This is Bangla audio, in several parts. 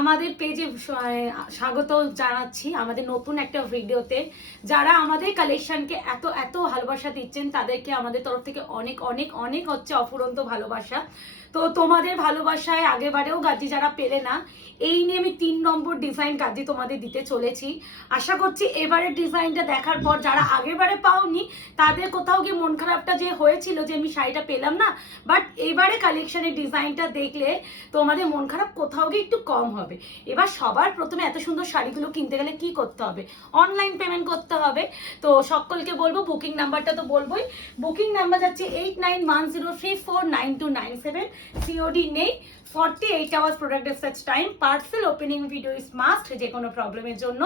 আমাদের পেজে স্বাগত জানাচ্ছি আমাদের নতুন একটা ভিডিওতে। যারা আমাদের কালেকশনকে এত এত ভালোবাসা দিচ্ছেন তাদেরকে আমাদের তরফ থেকে অনেক অনেক অনেক হচ্ছে অফুরন্ত ভালোবাসা। তো তোমাদের ভালোবাসায় আগেবারেও গাজি যারা পেলে না, এই নিয়ে আমি 3 নম্বর ডিজাইন গাজি তোমাদের দিতে চলেছি। আশা করছি এবারের ডিজাইনটা দেখার পর যারা আগেবারে পাওনি তাদের কোথাও গিয়ে মন খারাপটা যে হয়েছিল যে আমি শাড়িটা পেলাম না, বাট এবারে কালেকশনের ডিজাইনটা দেখলে তোমাদের মন খারাপ কোথাও গিয়ে একটু কম হবে। এবার সবার প্রথমে এত সুন্দর শাড়িগুলো কিনতে গেলে কি করতে হবে? অনলাইন পেমেন্ট করতে হবে। তো সকলকে বলবো, বুকিং নাম্বারটা তো বলবোই, বুকিং নাম্বার যাচ্ছে 8910349297। সিওডি নেই, 48 hours product dispatch time, parcel opening video is must. যে কোনো প্রবলেমের জন্য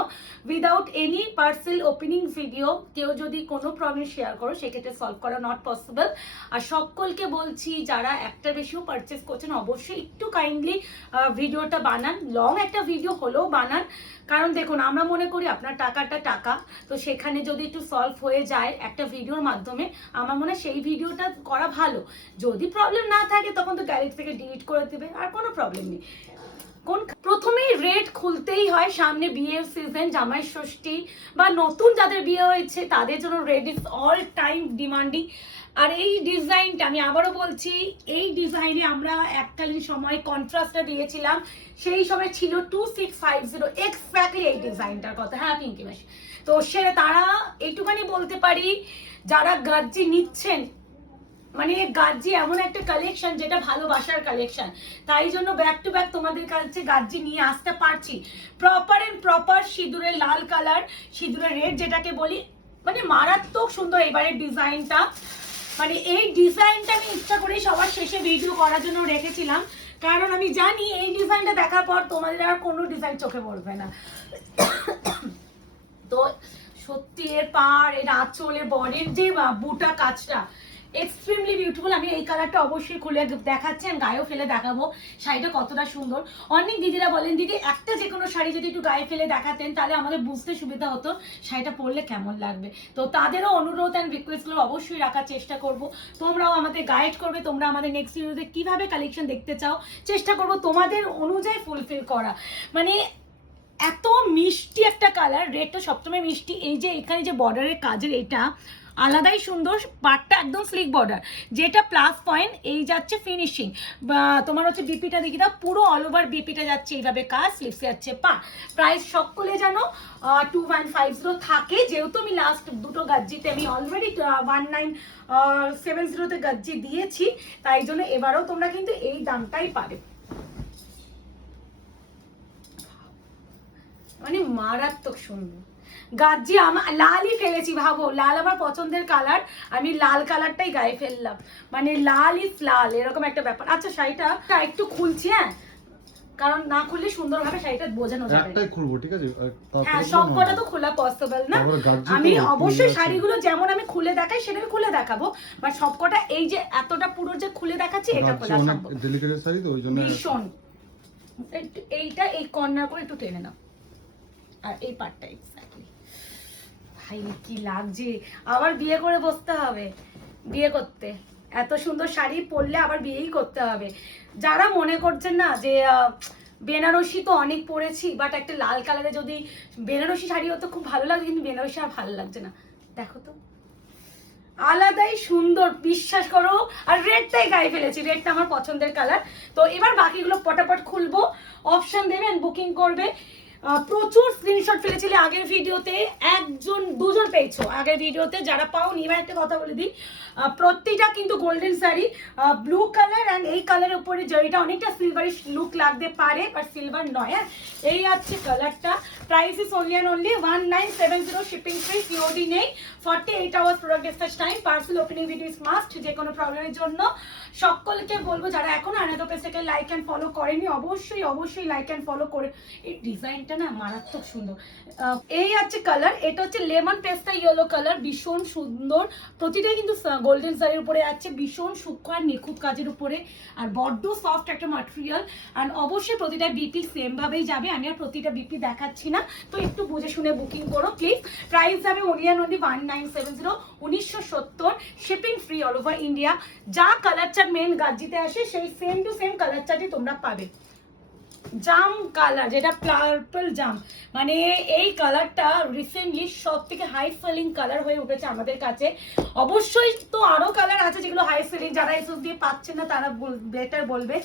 without any parcel opening video কেউ যদি কোনো প্রবলেম শেয়ার করো সেক্ষেত্রে সলভ করা নট পসিবল। আর সকলকে বলছি যারা একটা বেশিও পারচেস করছেন অবশ্যই একটু কাইন্ডলি ভিডিওটা বানান, লং একটা ভিডিও হলেও বানান। কারণ দেখুন, আমরা মনে করি আপনার টাকাটা টাকা, তো সেখানে যদি একটু সলভ হয়ে যায় একটা ভিডিওর মাধ্যমে, আমার মনে হয় সেই ভিডিওটা করা ভালো। যদি প্রবলেম না থাকে তখন তো গ্যালারি থেকে ডিলিট করে দেবে, আর কোনো প্রবলেম নেই। প্রথমেই রেট খুলতেই হয়, সামনে বিয়ের সিজন, জামাই ষষ্ঠী বা নতুন যাদের বিয়ে হয়েছে তাদের জন্য rate is all time demanding. আর এই ডিজাইনটা আমি আবারও বলছি, এই ডিজাইনে আমরা এককালীন সময় কন্ট্রাস্টটা দিয়েছিলাম, সেই সময় ছিল 2650 এক্স্যাক্টলি এই ডিজাইনটার কথা। হ্যাঁ পিঙ্কি মাসি, তো সে তারা এইটুখানি বলতে পারি, যারা গাজ্জি নিচ্ছেন, মানে গাজ্জি এমন একটা কালেকশন যেটা ভালোবাসার কালেকশন, তাই জন্য ব্যাক টু ব্যাক তোমাদের কাছে গাজ্জি নিয়ে আসতে পারছি। প্রপার এন্ড প্রপার সিঁদুরের লাল কালার, সিঁদুরের রেড যেটাকে বলি, মানে মারাত্মক সুন্দর এবারের ডিজাইনটা। মানে এই ডিজাইনটা আমি ইচ্ছা করেই সবার শেষে ভিডিও করার জন্য রেখেছিলাম, কারণ আমি জানি এই ডিজাইনটা দেখার পর তোমাদের আর কোনো ডিজাইন চোখে পড়বে না। তো সত্যি এর পাড়, এর আঁচল, এর বডির যে বুটা কাজটা এক্সট্রিমলি বিউটিফুল। আমি এই কালারটা অবশ্যই খুলে দেখাচ্ছি, আমি গায়েও ফেলে দেখাবো শাড়িটা কতটা সুন্দর। অনেক দিদিরা বলেন দিদি একটা যে কোনো শাড়ি যদি একটু গায়ে ফেলে দেখাতেন তাহলে আমাদের বুঝতে সুবিধা হতো শাড়িটা পরলে কেমন লাগবে। তো তাদেরও অনুরোধ অ্যান্ড রিকোয়েস্টগুলো অবশ্যই রাখার চেষ্টা করব। তোমরাও আমাদের গাইড করবে, তোমরা আমাদের নেক্সট ভিডিওতে কিভাবে কালেকশন দেখতে চাও চেষ্টা করব তোমাদের অনুযায়ী ফুলফিল করা। মানে এত মিষ্টি একটা কালার, রেডটা সবসময় মিষ্টি। এই যে এখানে যে বর্ডারের কাজের এটা আলাদাই সুন্দর, পাটটা একদম স্লিক বর্ডার, যেটা প্লাস পয়েন্ট। এই যাচ্ছে ফিনিশিং, তোমার হচ্ছে বিপিটা দেখি দাও, পুরো অল ওভার বিপিটা যাচ্ছে এইভাবে কাজ, স্লিপসে যাচ্ছে পা। প্রাইস সকলে যেন 2150 থাকে, যেহেতু আমি লাস্ট দুটো গাজ্জিতে আমি অলরেডি 1970-তে গাজ্জি দিয়েছি, তাই জন্য এবারও তোমরা কিন্তু এই দামটাই পাবে। মানে মারাত্মক সুন্দর গাজ্জি। আমার লালই ফেলেছি, ভাবো লাল আমার পছন্দের কালার, আমি লাল কালারটাই গায়ে ফেললাম, মানে লাল ইজ লাল, এরকম একটা ব্যাপার। আচ্ছা শাড়িটা একটু খুলছি, হ্যাঁ, কারণ না খুললে সুন্দরভাবে শাড়িটা বোঝানো যাবে না। একটাই খুলবো, ঠিক আছে? হ্যাঁ, সবকটা তো খোলা পসিবল না। আমি অবশ্যই শাড়িগুলো যেমন আমি খুলে দেখাই সেটাই খুলে দেখাবো, বাট সবকটা এই যে এতটা পুরো যে খুলে দেখাচ্ছি এটা খোলা সম্ভব। ডেলিকেট শাড়ি তো ওইজন্য ভীষণ। এইটা এই কর্নার করে একটু টেনে নাও, আর এই পার্টটা এক্স্যাক্টলি। ভাই কি লাগছে, আবার বিয়ে করে বসতে হবে, বিয়ে করতে এত সুন্দর শাড়ি পরলে আবার বিয়েই করতে হবে। যারা মনে করছেন না যে বেনারসি তো অনেক পরেছি, বাট একটা লাল কালারে যদি বেনারসি শাড়ি হতো খুব ভালো লাগে, কিন্তু বেনারসি আর ভালো লাগছে না। দেখো তো আলাদাই সুন্দর, বিশ্বাস করো। আর রেডটাই গায়ে ফেলেছি, রেডটা আমার পছন্দের কালার। তো এবার বাকিগুলো পটাপট খুলবো, অপশন দেবেন, বুকিং করবে। প্রচুর স্ক্রিনশট ফেলেছিলে আগের ভিডিওতে, একজন দুজন পেয়েছো আগের ভিডিওতে, যারা পাওনি এবার একটা কথা বলে দিই, প্রত্যেকটা কিন্তু golden sari, blue colour and এই কালারের উপরে জরিটা অনেকটা সিলভারিশ লুক লাগতে পারে, বাট সিলভার নয়। হ্যাঁ, এই আছে কালারটা। Price is only and only 1970, shipping free, COD নেই, 48 hours product dispatch time, parcel opening video is must. যে কোনো প্রবলেমের জন্য সকলকে বলবো যারা এখন আনাদো পেজটাকে লাইক অ্যান্ড ফলো করেনি অবশ্যই অবশ্যই লাইক অ্যান্ড ফলো করে। এই ডিজাইনটা না মারাত্মক সুন্দর। এই আছে কালার, এটা হচ্ছে লেমন পেস্তা ইয়েলো কালার, ভীষণ সুন্দর। প্রতিটাই কিন্তু গোল্ডেন শাড়ির উপরে আছে, ভীষণ সূক্ষ্ম আর নিখুঁত কাজের উপরে, আর বড্ড সফট একটা ম্যাটেরিয়াল। আর অবশ্যই প্রতিটা বিপি সেম ভাবেই যাবে, আমি আর প্রতিটা বিপি দেখাচ্ছি না, তো একটু বুঝে শুনে বুকিং করো প্লিজ। প্রাইস যাবে only 1970, 1970, shipping free all over India. যা কালার চার্ট মেন গাজ্জিতে আসে সেই সেম টু সেম কালার চার্টই তোমরা পাবে। জাম কালার, যেটা পার্পল জাম, মানে এই কালারটা রিসেন্টলি সব থেকে হাই সেলিং কালার হয়ে উঠেছে আমাদের কাছে। অবশ্যই তো আরো কালার আছে যেগুলো হাই সেলিং, যারা এসব দিয়ে পাচ্ছেন না তারা বেটার বলবে।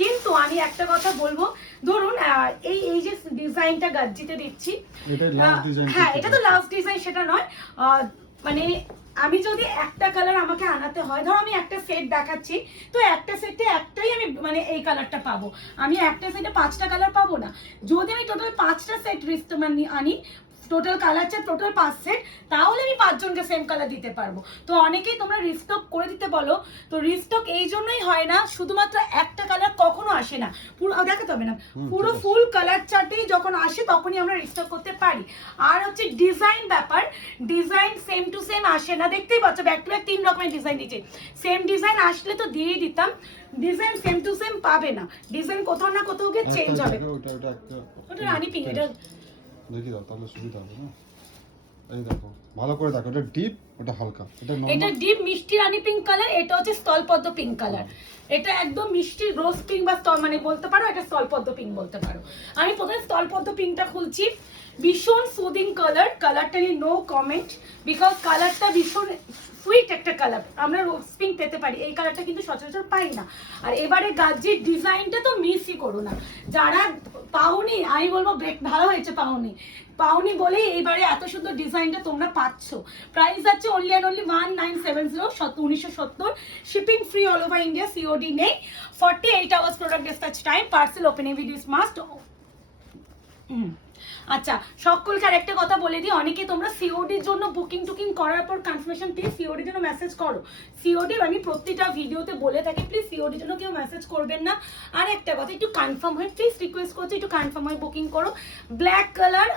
কিন্তু আমি একটা কথা বলবো, ধরুন এই এই যে ডিজাইনটা গাজ্জিতে দিচ্ছি, হ্যাঁ এটা তো লাস্ট ডিজাইন সেটা নয়, মানে আমি যদি একটা কালার আমাকে আনাতে হয়, ধরো আমি একটা সেট দেখাচ্ছি, তো একটা সেটে একটাই আমি মানে এই কালারটা পাবো, আমি একটা সেটে 5টা কালার পাবো না। যদি আমি টোটাল 5টা সেট আনি, টোটাল কালার চাই টোটাল 5 সেট, তাহলে আমি 5 জনকে সেম কালার দিতে পারবো। তো অনেকেই তোমরা রিস্টক করে দিতে বলো, তো রিস্টক এই জন্যই হয় না, শুধুমাত্র একটা কালার কখনো আসে না, পুরো দেখাতে হবে না, পুরো ফুল কালার চার্টেই যখন আসে তখনই আমরা রিস্টক করতে পারি। আর হচ্ছে ডিজাইন ব্যাপার, ডিজাইন সেম টু সেম আসে না, দেখতেই পাচ্ছ ব্যাক টু ব্যাক 3 রকমের ডিজাইন দিচ্ছে। সেম ডিজাইন আসলে তো দিয়েই দিতাম, ডিজাইন সেম টু সেম পাবে না, ডিজাইন কোথাও না কোথাও গিয়ে চেঞ্জ হবে। ওটা রানী পিঙ্ক, এটা দেখি দাও তাহলে সুবিধা হবে না। এই দেখো ভালো করে দেখো, এটা ডিপ ওটা হালকা, এটা ডিপ মিষ্টি রানী পিঙ্ক কালার, এটা হচ্ছে স্থলপদ্ম পিঙ্ক কালার। এটা একদম মিষ্টি রোজ পিঙ্ক বা মানে বলতে পারো এটা স্থলপদ্ম পিঙ্ক বলতে পারো। আমি প্রথমে স্থলপদ্ম পিঙ্কটা খুলছি, ভীষণ সুদিং কালার, কালারটা নিয়ে নো কমেন্ট, বিকজ কালারটা ভীষণ সুইট একটা কালার, আমরা রোজ পিঙ্ক পেতে পারি, এই কালারটা কিন্তু সচরাচর পাই না। আর এবারে গাজ্জির ডিজাইনটা তো মিসই করো না, যারা পাওনি আমি বলবো ভালো হয়েছে পাওনি বলেই এইবারে এত সুন্দর ডিজাইনটা তোমরা পাচ্ছ। প্রাইস আছে only and only 1970, 1970, shipping free all over India, COD নেই, 48 hours product dispatch time, parcel opening video is must. আচ্ছা সকলকে আরেকটা কথা বলে দিই, অনেকে তোমরা সিওডির জন্য বুকিং করার পর কনফার্মেশন প্লিজ সিওডির জন্য মেসেজ করো। সিওডি আমি প্রতিটা ভিডিওতে বলে থাকি, প্লিজ সিওডির জন্য কেউ মেসেজ করবেন না। আর একটা কথা, একটু কনফার্ম হয়ে প্লিজ রিকোয়েস্ট করছি, একটু কনফার্ম হয়ে বুকিং করো। ব্ল্যাক কালার,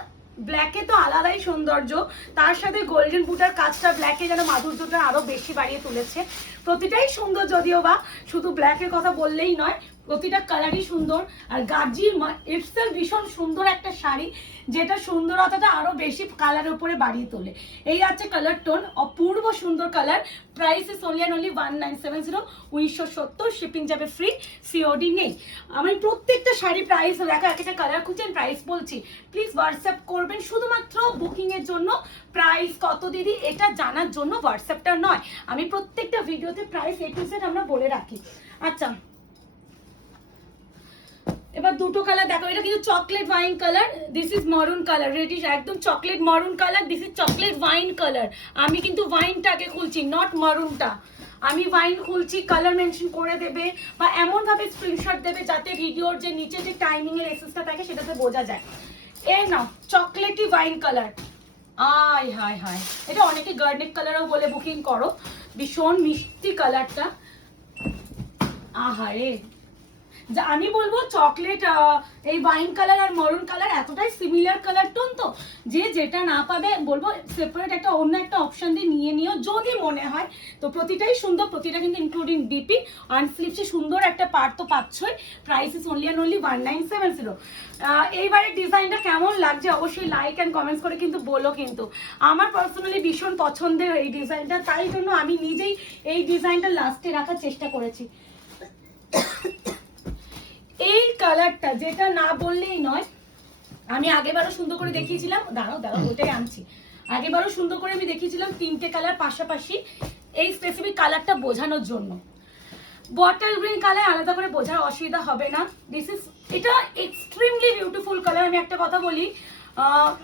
ব্ল্যাকে তো আলাদাই সৌন্দর্য, তার সাথে গোল্ডেন বুটার কাজটা ব্ল্যাকে যেন মাধুর্যটা আরো বেশি বাড়িয়ে তুলেছে। প্রতিটাই সুন্দর, যদিও বা শুধু ব্ল্যাকের কথা বললেই নয়, প্রতিটা কালারই সুন্দর। আর গাজ্জির ইটসেলফ ভীষণ সুন্দর একটা শাড়ি, যেটা সুন্দরতাটা আরো বেশি কালারের উপরে বাড়িয়ে তোলে। এই আছে কালার টোন, অপূর্ব সুন্দর colour. Price is only and only 1970, 1970, shipping যাবে ফ্রি, সিওডি নেই। আমি প্রত্যেকটা শাড়ি প্রাইস দেখো, এক একটা কালার খুঁজছেন প্রাইস বলছি, প্লিজ হোয়াটসঅ্যাপ করবেন শুধুমাত্র বুকিং এর জন্য। প্রাইস কত দিদি এটা জানার জন্য, হোয়াটসঅ্যাপটা নয়। আমি প্রত্যেকটা ভিডিওতে প্রাইস A to Z আমরা বলে রাখি। আচ্ছা এবার দুটো কালার দেখো, এটা কিন্তু chocolate wine colour, this is maroon colour, reddish একদম chocolate maroon colour, this is chocolate wine colour. আমি কিন্তু ওয়াইনটাকে খুলছি, নট মরুনটা, আমি ওয়াইন খুলছি। কালার মেনশন করে দেবে বা এমন ভাবে স্ক্রিনশট দেবে যাতে ভিডিওর যে নিচে যে টাইমিং এর এসএসটা থাকে সেটাতে বোঝা যায়। এই নাও চকলেটি ওয়াইন কালার, আয় হায় হায়, এটা অনেকে গার্নেট কালারও বলে বুকিং করো, ভীষণ মিষ্টি কালারটা, আহারে। যা আমি বলবো চকলেট, এই ওয়াইন কালার আর মরুন কালার এতটাই সিমিলার কালার টোন, তো যে যেটা না পাবে বলবো সেপারেট একটা অন্য একটা অপশন দিয়ে নিয়ে নিও যদি মনে হয়। তো প্রতিটাই সুন্দর, প্রতিটা কিন্তু ইনক্লুডিং ডিপি আর স্লিপসে সুন্দর একটা পার্ট তো পাচ্ছই। Price is only and only 1970। এইবারের ডিজাইনটা কেমন লাগছে অবশ্যই লাইক অ্যান্ড কমেন্টস করে কিন্তু বলো। কিন্তু আমার পার্সোনালি ভীষণ পছন্দের এই ডিজাইনটা, তাই জন্য আমি নিজেই এই ডিজাইনটা লাস্টে রাখার চেষ্টা করেছি। এই কালারটা যেটা না বললেই নয়, আমি আগেবারও সুন্দর করে দেখিয়েছিলাম, দাঁড়াও ওটাই আনছি, আগেবারও সুন্দর করে আমি দেখিয়েছিলাম 3টে কালার পাশাপাশি, এই স্পেসিফিক কালারটা বোঝানোর জন্য। বটল গ্রিন কালার আলাদা করে বোঝার অসুবিধা হবে না, দিস ইজ, এটা এক্সট্রিমলি বিউটিফুল কালার। আমি একটা কথা বলি,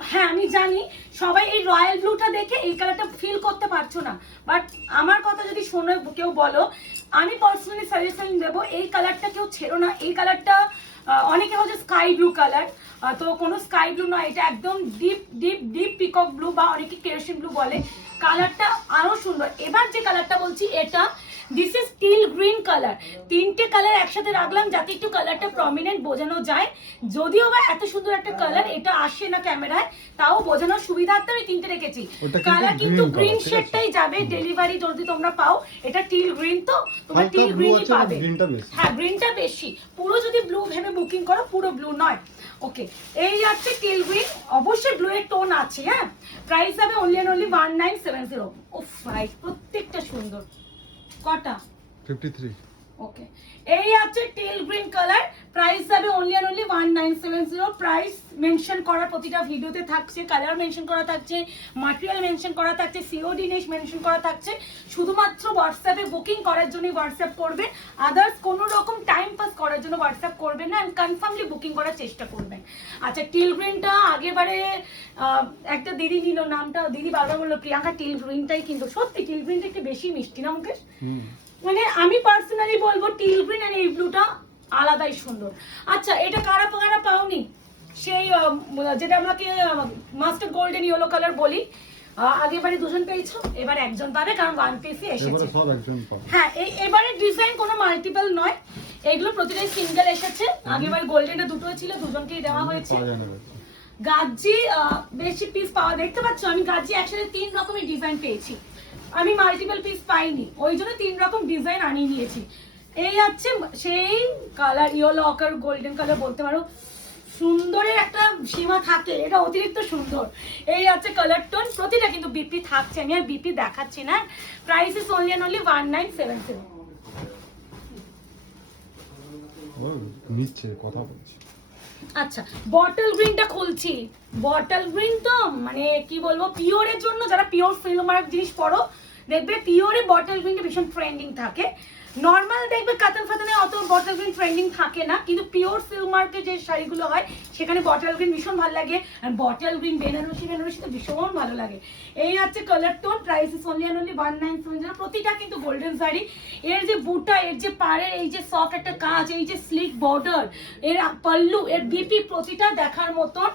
হ্যাঁ আমি জানি সবাই এই রয়্যাল ব্লুটা দেখে এই কালারটা ফিল করতে পারছো না, বাট আমার কথা যদি শোনো কেউ বলো, আমি পার্সোনালি সাজেশন দেবো এই কালারটা কেউ ছেড়ো না। এই কালারটা অনেকে হচ্ছে স্কাই ব্লু কালার, তো কোনো স্কাই ব্লু নয়, এটা একদম deep deep deep peacock blue বা অনেকে কেরোসিন ব্লু বলে, কালারটা আরো সুন্দর। এবার যে কালারটা বলছি এটা this is till green colour. 3টে কালার একসাথে রাখলাম যাতে একটু কালারটা প্রমিনেন্ট বোঝানো যায়, যদিও বা এত সুন্দর একটা কালার এটা আসে না ক্যামেরায়, তাও বোঝানোর সুবিধার্থে আমি 3টে রেখেছি। কালার কিন্তু গ্রিন শেডটাই যাবে ডেলিভারি যদি তোমরা পাও, এটা টিল গ্রিন, তো তোমরা টিল গ্রিনই পাবে। হ্যাঁ গ্রিনটা বেশি, পুরো যদি ব্লু ভেবে বুকিং করো পুরো ব্লু নয়। ওকে এই যাচ্ছে টিল গ্রিন, অবশ্যই ব্লু এর টোন আছে। হ্যাঁ প্রাইস হবে অনলি অ্যান্ড অনলি 1970। ওফ ভাই প্রত্যেকটা সুন্দর। কটা? 53। ওকে, এই আছে টেল গ্রিন কালার, প্রাইস যাবে only and only 1970। Price mention করা প্রতিটা ভিডিওতে থাকছে, কালার মেনশন করা থাকছে, ম্যাটেরিয়াল মেনশন করা থাকছে, সিওডি নেশ মেনশন করা থাকছে। শুধুমাত্র হোয়াটসঅ্যাপে বুকিং করার জন্য হোয়াটসঅ্যাপ করবে, আদার্স কোনো রকম টাইম পাস করার জন্য হোয়াটসঅ্যাপ করবেন না, অ্যান্ড কনফার্মলি বুকিং করার চেষ্টা করবেন। আচ্ছা, টিল গ্রিনটা আগেবারে একটা দিদি নিল, নামটা দিদি বারবার বললো প্রিয়াঙ্কা টিল গ্রিনটাই, কিন্তু সত্যি টিল গ্রিনটা একটু বেশি মিষ্টি না মুকেশ? মানে আমি পার্সোনালি বলবো টিল গ্রিন আর এই ব্লুটা আলাদাই সুন্দর। আচ্ছা, এটা কারা কারা পাওনি, সেই যেটা আমাকে মাস্টার গোল্ডেন ইয়েলো কালার বলি, আগেবারে দুজন পেয়েছো, এবার একজন পাবে, কারণ ওয়ান পিসই এসেছে। হ্যাঁ, এবারে ডিজাইন কোনো মাল্টিপল নয়, এগুলো প্রতিটাই সিঙ্গেল এসেছে। আগেবার গোল্ডেনে দুটো ছিল, দুজনকেই দেওয়া হয়েছে। গাজি বেশি পিস পাওয়া, দেখতে পাচ্ছ আমি গাজি একসাথে 3 রকমের ডিজাইন পেয়েছি, আমি মাল্টিপল পিস পাইনি, ওই জন্য 3 রকম ডিজাইন আনিয়ে নিয়েছি। এই আছে সেই কালার ইয়েলো অকার গোল্ডেন কালার বলতে পারো, সুন্দরের একটা সীমা থাকে, এটা অতিরিক্ত সুন্দর। এই আছে কালার টোন, প্রতিটা কিন্তু বিপি থাকছে, আমি আর বিপি দেখাচ্ছি না। Price is only and only 1970। নিচে কথা বলছি। আচ্ছা, বটল গ্রিনটা খুলছি। বটল গ্রিন তো মানে কি বলবো, পিওরের জন্য যারা পিওর সিলমার্ক জিনিস পরো দেখবে পিওরে বটল গ্রিনটা ভীষণ ট্রেন্ডিং থাকে। নর্মাল দেখবে কাতান ফাতানে অত বটল গ্রিন ট্রেন্ডিং থাকে না, কিন্তু পিওর সিলমার্কে যে শাড়িগুলো হয় সেখানে বটল গ্রিন ভীষণ ভালো লাগে, আর বটল গ্রিন বেনারসি বেনারসিতে ভীষণ ভালো লাগে। এই হচ্ছে colour tone, price is only and only 1970। প্রতিটা কিন্তু গোল্ডেন শাড়ি, এর যে বুটা, এর যে পাড়ের এই যে সফট একটা কাজ, এই যে স্লিক বর্ডার, এর পাল্লু, এর বিপি প্রতিটা দেখার মতন।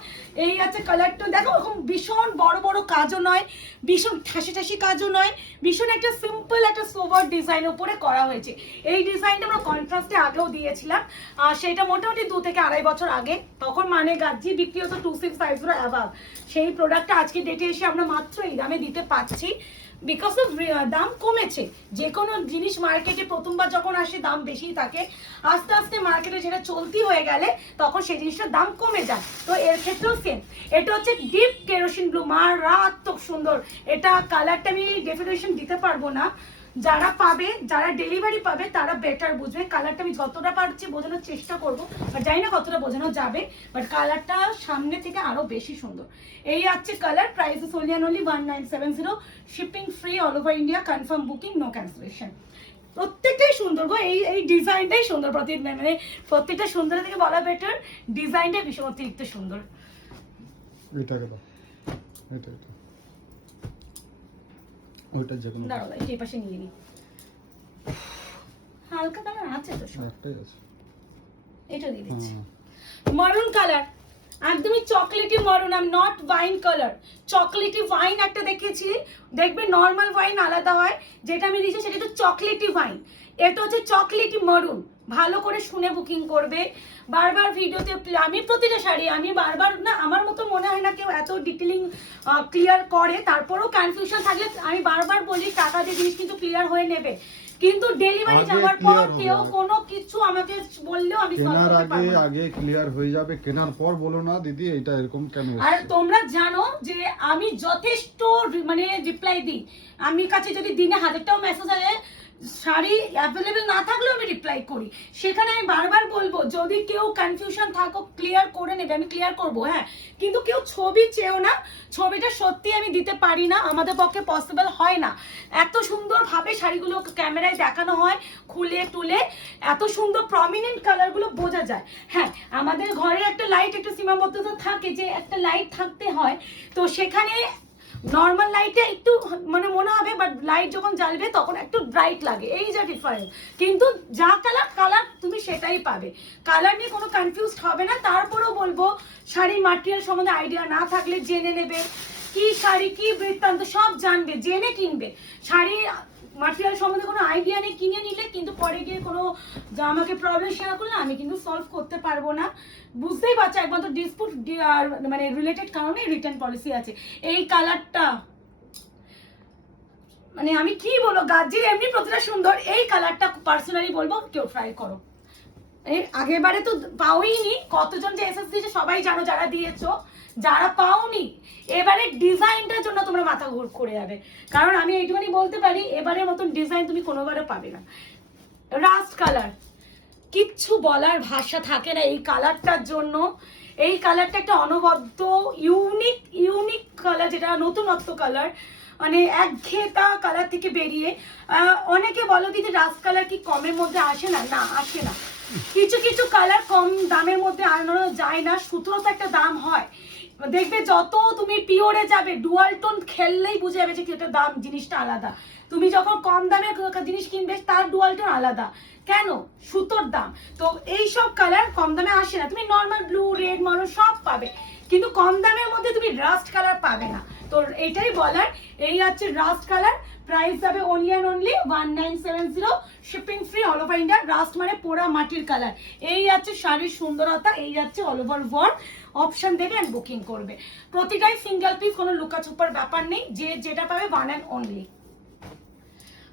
এই আছে কালার টোন, দেখো এরকম ভীষণ বড় বড় কাজও নয়, ভীষণ ঠাসি ঠাসি কাজও নয়, ভীষণ একটা সিম্পল একটা সোভার ডিজাইন উপরে করা হয়েছে। এই ডিজাইনটা আমরা কন্ট্রাস্টে আগেও দিয়েছিলাম, আর সেটা মোটামুটি 2 থেকে 2.5 বছর আগে, তখন মানে গাজি বিক্রি হতো 2650 অ্যাভাব। সেই প্রোডাক্টটা আজকে ডেটে এসে আমরা মাত্র এই দামে দিতে পারছি, বিকজ অফ দাম কমেছে। যে কোনো জিনিস মার্কেটে প্রথমবার যখন আসে দাম বেশি থাকে, আস্তে আস্তে মার্কেটে যেটা চলতি হয়ে গেলে তখন সেই জিনিসটার দাম কমে যায়। তো এর ক্ষেত্রেও সেম। এটা হচ্ছে ডিপ কেরোসিন ব্লু, মারাত্মক সুন্দর। এটা কালারটা আমি ডেফিনেশন দিতে পারবো না, যারা পাবে, যারা ডেলিভারি পাবে তারা বেটার বুঝবে। কালারটা আমি যতটা পারছি বোঝানোর চেষ্টা করবো, বাট জানি না কতটা বোঝানো যাবে, বাট কালারটা সামনে থেকে আরো বেশি সুন্দর। এই আছে colour, price is only and only 1970। Shipping free all over India, confirm booking, no cancellation. প্রত্যেকটাই সুন্দর গো, এই ডিজাইনটাই সুন্দর, মানে প্রত্যেকটা সুন্দরের থেকে বলা বেটার, ডিজাইনটাই ভীষণ অতিরিক্ত সুন্দর। এটা এটা ওইটা যে কোনো দাঁড়াও, এই পাশে নিয়ে নি, হালকা কালার আছে তো, একটাই আছে, এটা দিয়ে দিচ্ছি। মারুন কালার, একদমই চকলেটি মারুন, I am not wine colour, chocolatey wine একটা দেখিয়েছি, দেখবে নর্মাল ওয়াইন আলাদা হয়, যেটা আমি দিয়েছি সেটা তো চকলেটি ওয়াইন, এটা হচ্ছে চকলেটি মারুন। ভালো করে শুনে বুকিং করবে। বারবার ভিডিওতে আমি প্রতিটা শাড়ি আমি বারবার না, আমার মতো মনে হয় না কেউ এত ডিটেলিং ক্লিয়ার করে, তারপরেও কনফিউশন থাকলে আমি বারবার বলি টাকা দিয়ে জিনিস কিন্তু ক্লিয়ার হয়ে নেবে, কিন্তু ডেলিভারি যাওয়ার পর কেউ কোনো কিছু আমাকে বললেও আমি সলভ করতে পারবো না। আগে ক্লিয়ার হয়ে যাবে, কেনার পর বলো না দিদি এটা এরকম কেন। আর তোমরা জানো যে আমি যথেষ্ট মানে রিপ্লাই দিই, আমি কাছে যদি দিনে 1000টাও মেসেজ আসে, শাড়ি অ্যাভেলেবেল না থাকলেও আমি রিপ্লাই করি। সেখানে আমি বারবার বলবো যদি কেউ কনফিউশন থাকো ক্লিয়ার করে নেবে, আমি ক্লিয়ার করবো, হ্যাঁ, কিন্তু কেউ ছবি চেয়েও না, ছবিটা সত্যি আমি দিতে পারি না, আমাদের পক্ষে পসিবল হয় না। এত সুন্দরভাবে শাড়িগুলো ক্যামেরায় দেখানো হয়, খুলে টুলে এত সুন্দর প্রমিনেন্ট কালারগুলো বোঝা যায়। হ্যাঁ, আমাদের ঘরে একটা লাইট, একটা সীমাবদ্ধতা থাকে যে একটা লাইট থাকতে হয়, তো সেখানে নর্মাল লাইটে একটু মানে মনে হবে, বাট লাইট যখন জ্বালবে তখন একটু ব্রাইট লাগে, এই যা ডিফারেন্স। কিন্তু যা কালার তুমি সেটাই পাবে, কালার নিয়ে কোনো কনফিউজড হবে না। তারপরেও বলবো শাড়ির ম্যাটেরিয়াল সম্বন্ধে আইডিয়া না থাকলে জেনে নেবে, কি শাড়ি কি বৃত্তান্ত সব জানবে, জেনে কিনবে। শাড়ি ম্যাটেরিয়াল সম্বন্ধে কোনো আইডিয়া নেই, কিনে নিলে কিন্তু পরে গিয়ে কোনো আমাকে প্রবলেম শেয়ার করলে আমি কিন্তু সলভ করতে পারবো না। বুঝতেই পারছো, একমাত্র ডিসপুট মানে রিলেটেড কারণে রিটার্ন পলিসি আছে। এই কালারটা মানে আমি কি বলবো, গাজির এমনি প্রতিটা সুন্দর, এই কালারটা পার্সোনালি বলবো কেউ ট্রাই করো। আগের বারে তো পাওইনি, কতজন যে এসএস দিয়েছে সবাই জানো, যারা দিয়েছো, যারা পাওনি এবারে ডিজাইনটার জন্য তোমরা মাথা ঘুর করে যাবে, কারণ আমি এইটুখানি বলতে পারি এবারের মতন ডিজাইন তুমি কোনোবারও পাবে না। রাস্ট কালার, কিচ্ছু বলার ভাষা থাকে না এই কালারটার জন্য। এই কালারটা একটা অনবদ্য ইউনিক কালার, যেটা নতুনত্ব কালার, মানে একঘেয়েতা কালার থেকে বেরিয়ে। অনেকে বলো দিদি রাস্ট কালার কি কমের মধ্যে আসে না? না, আসে না। কিছু কিছু কালার কম দামের মধ্যে আনানো যায় না, সুতরাং তো একটা দাম হয়। দেখবে যত তুমি পিওরে যাবে, ডুয়াল টোন খেললেই বুঝে যাবে যে এটা দাম, জিনিসটা আলাদা। তুমি যখন কম দামের জিনিস কিনবে তার ডুয়াল টোন আলাদা। কেন? সুতোর দাম। তো এই সব কালার কম দামে আসে না। তুমি নর্মাল ব্লু, রেড, মারুন সব পাবে, কিন্তু কম দামের মধ্যে তুমি রাস্ট কালার পাবে না। তো এটাই বলার। এই হচ্ছে রাস্ট কালার, প্রাইস যাবে only and only 1970, shipping free all over India. Rust মানে পোড়া মাটির কালার। এই আছে শাড়ির সুন্দরতা, এই যাচ্ছে অল ওভার ওয়ার্ক। অপশন দেবে এন্ড বুকিং করবে। প্রতিটাই সিঙ্গেল পিস, কোনো লুকাছুপার ব্যাপার নেই, যে যেটা পাবে one and only.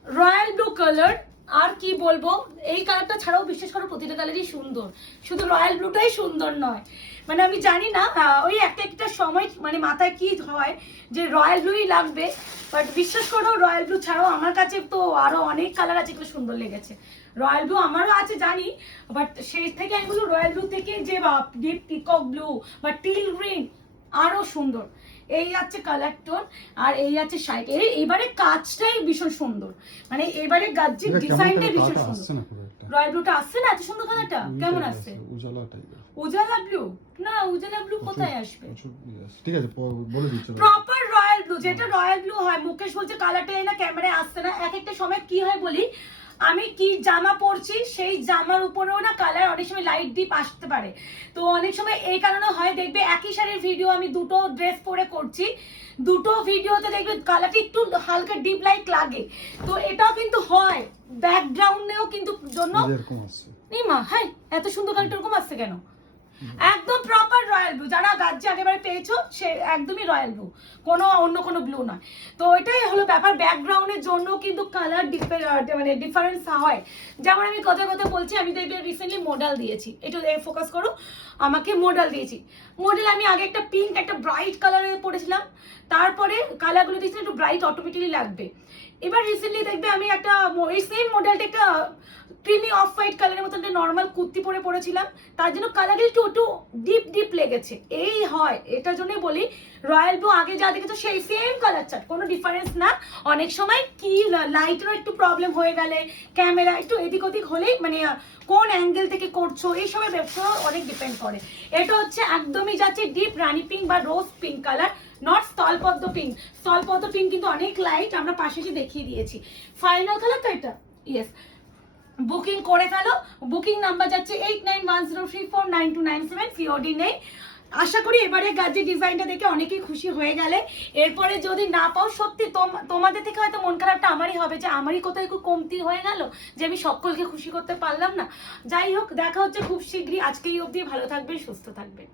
Royal blue colour, আর কি বলবো, এই কালারটা ছাড়াও বিশেষ করে প্রতিটা কালারই সুন্দর, শুধু রয়্যাল ব্লুটাই সুন্দর নয়। মানে আমি জানি না, ওই একটা সময় মানে মাথায় কি হয় যে রয়্যাল ব্লুই লাগবে, বাট বিশ্বাস করো রয়্যাল ব্লু ছাড়াও আমার কাছে তো আরো অনেক কালার আছে, এগুলো সুন্দর লেগেছে। রয়্যাল ব্লু আমারও আছে জানি, বাট সেই থেকে আমি বলবো রয়্যাল ব্লু থেকে যে ডিপ পিকক ব্লু বা টিল গ্রিন আরো সুন্দর। এই আছে কালার টোন, আর এই আছে শাড়ি। এবারে কাজটাই ভীষণ সুন্দর, মানে এবারে গাজ্জির ডিজাইনটাই ভীষণ সুন্দর। রয়্যাল ব্লুটা আসছে না? এত সুন্দর কালারটা কেমন আসছে? উজালা টাইপের। উজালা ব্লু না, উজালা ব্লু কোথায় আসবে? ঠিক আছে, বলে দিচ্ছি। প্রপার রয়্যাল ব্লু, যেটা রয়্যাল ব্লু হয়। মুকেশ বলছে কালারটা না ক্যামেরায় আসছে না। এক একটা সময় কি হয় বলি, আমি কি জামা পরছি সেই জামার উপরেও না কালার অনেক সময় লাইট ডিপ আসতে পারে। তো অনেক সময় এই কারণে হয়, দেখবে একই শাড়ির ভিডিও আমি দুটো ড্রেস পরে করছি, দুটো ভিডিওতে দেখবে কালারটা একটু হালকা ডিপ লাইট লাগে। তো এটাও কিন্তু হয়, ব্যাকগ্রাউন্ডেও কিন্তু জন্য এরকম আসছে। মা হ্যাঁ, এত সুন্দর কালারটা এরকম আসছে কেন? একদম প্রপার রয়্যাল ব্লু, যারা গাজ্জি আগেবারে পেয়েছো সে একদমই রয়্যাল ব্লু, কোনো অন্য কোনো ব্লু নয়। তো এটাই হলো ব্যাপার, ব্যাকগ্রাউন্ডের জন্য কিন্তু কালার মানে ডিফারেন্স হয়। যেমন আমি কথা কথা বলছি, আমি দেখবে রিসেন্টলি মডেল দিয়েছি, একটু ফোকাস করো, আমাকে মডেল দিয়েছি। মডেল আমি আগে একটা পিঙ্ক, একটা ব্রাইট কালারে পরেছিলাম, তারপরে কালারগুলো দিয়েছিলাম একটু ব্রাইট, অটোমেটিকলি লাগবে। এবার রিসেন্টলি দেখবে আমি একটা এই সেম মডেলটা একটা ক্রিমি অফ হোয়াইট কালারের মতো একটা নর্মাল কুর্তি পরে পরেছিলাম, তার জন্য কালারটা একটু ডিপ ডিপ লেগেছে। এই হয়, এটার জন্যই বলি রয়্যাল ব্লু আগে যা দেখেছো সেই সেম কালার চার্ট, কোনো ডিফারেন্স না। অনেক সময় কি লাইটেরও একটু প্রবলেম হয়ে গেলে, ক্যামেরা একটু এদিক ওদিক হলেই, মানে কোন অ্যাঙ্গেল থেকে করছো এই সবের ব্যবসা অনেক ডিপেন্ড করে। এটা হচ্ছে একদমই যাচ্ছে ডিপ রানি পিঙ্ক বা রোজ পিঙ্ক কালার, নট স্থলপদ্ম পিঙ্ক। স্থলপদ্ম পিঙ্ক কিন্তু অনেক লাইট, আমরা পাশে এসে দেখিয়ে দিয়েছি। ফাইনাল কালার তো এটা, ইয়েস। বুকিং করে ফেলো, বুকিং নাম্বার যাচ্ছে 8910349297, সিওডি নেই। আশা করি এবারে গাজ্জি ডিজাইনটা দেখে অনেকেই খুশি হয়ে গেলে। এরপরে যদি না পাও, সত্যি তোমাদের থেকে হয়তো মন খারাপটা আমারই হবে, যে আমারই কোথায় একটু কমতি হয়ে গেল, যে আমি সকলকে খুশি করতে পারলাম না। যাই হোক, দেখা হচ্ছে খুব শীঘ্রই। আজকেই অবধি, ভালো থাকবেন, সুস্থ থাকবেন।